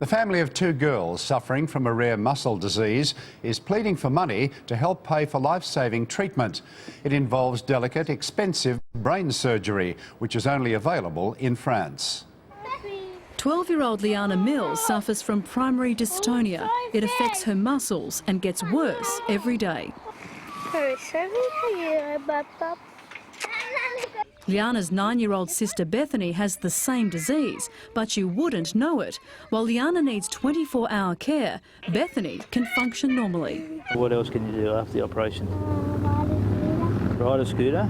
The family of two girls suffering from a rare muscle disease is pleading for money to help pay for life-saving treatment. It involves delicate, expensive brain surgery, which is only available in France. 12-year-old Leanna Mills suffers from primary dystonia. It affects her muscles and gets worse every day. Leanna's 9-year-old sister Bethany has the same disease, but you wouldn't know it. While Leanna needs 24-hour care, Bethany can function normally. What else can you do after the operation? Ride a scooter?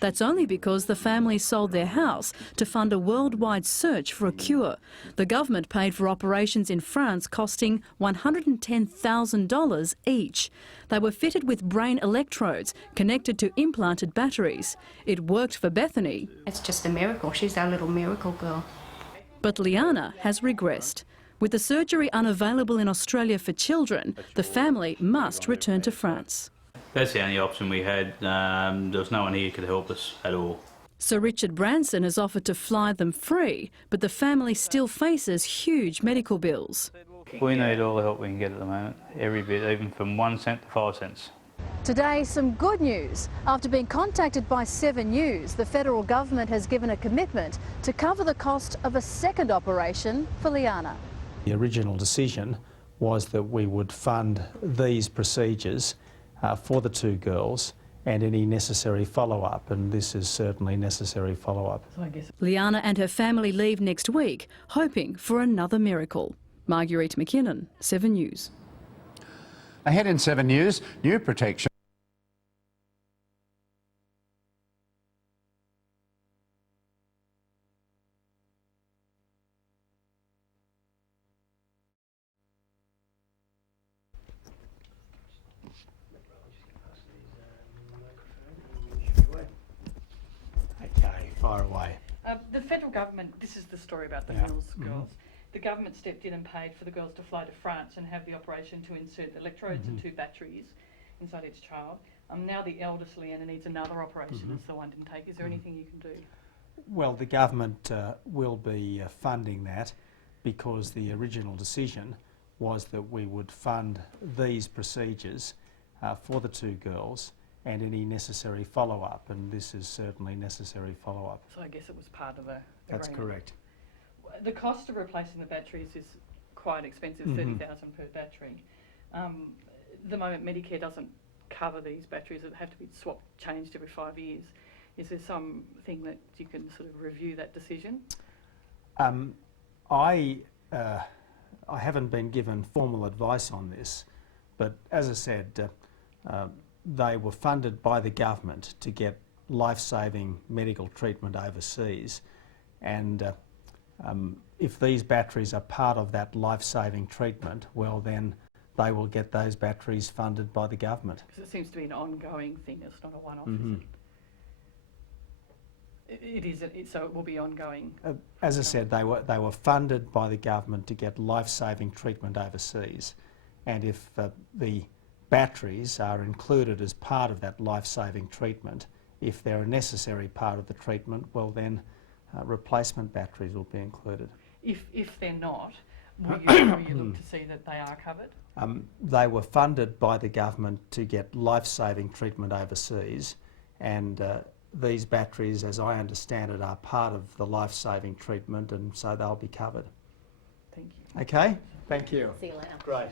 That's only because the family sold their house to fund a worldwide search for a cure. The government paid for operations in France costing $110,000 each. They were fitted with brain electrodes connected to implanted batteries. It worked for Bethany. It's just a miracle. She's our little miracle girl. But Leanna has regressed. With the surgery unavailable in Australia for children, the family must return to France. That's the only option we had. There was no one here who could help us at all. Sir Richard Branson has offered to fly them free, but the family still faces huge medical bills. We need all the help we can get at the moment, every bit, even from 1 cent to 5 cents. Today, some good news. After being contacted by 7 News, the federal government has given a commitment to cover the cost of a second operation for Leanna. The original decision was that we would fund these procedures for the two girls and any necessary follow-up, and this is certainly necessary follow-up. Leanna and her family leave next week, hoping for another miracle. Marguerite McKinnon, 7 News. Ahead in 7 News, new protection. Okay, fire away. The federal government, this is the story about the Mills girls. The government stepped in and paid for the girls to fly to France and have the operation to insert electrodes and 2 batteries inside each child. Now the eldest, Leanna, needs another operation as the one didn't take. Is there anything you can do? Well, the government will be funding that because the original decision was that we would fund these procedures for the two girls and any necessary follow-up, and this is certainly necessary follow-up. So I guess it was part of the That's agreement. correct. The cost of replacing the batteries is quite expensive, $30,000 per battery. At the moment, Medicare doesn't cover these batteries. That have to be swapped, changed every 5 years. Is there something that you can sort of review that decision? I haven't been given formal advice on this, but as I said, they were funded by the government to get life-saving medical treatment overseas, and if these batteries are part of that life-saving treatment, well then they will get those batteries funded by the government. Because it seems to be an ongoing thing, it's not a one-off, is it? So it will be ongoing? As I said, they were funded by the government to get life-saving treatment overseas, and if the batteries are included as part of that life-saving treatment, if they're a necessary part of the treatment, well then replacement batteries will be included. If they're not, will you look to see that they are covered? They were funded by the government to get life-saving treatment overseas, and these batteries, as I understand it, are part of the life-saving treatment, and so they'll be covered. Thank you. Okay? Thank you. See you later. Great.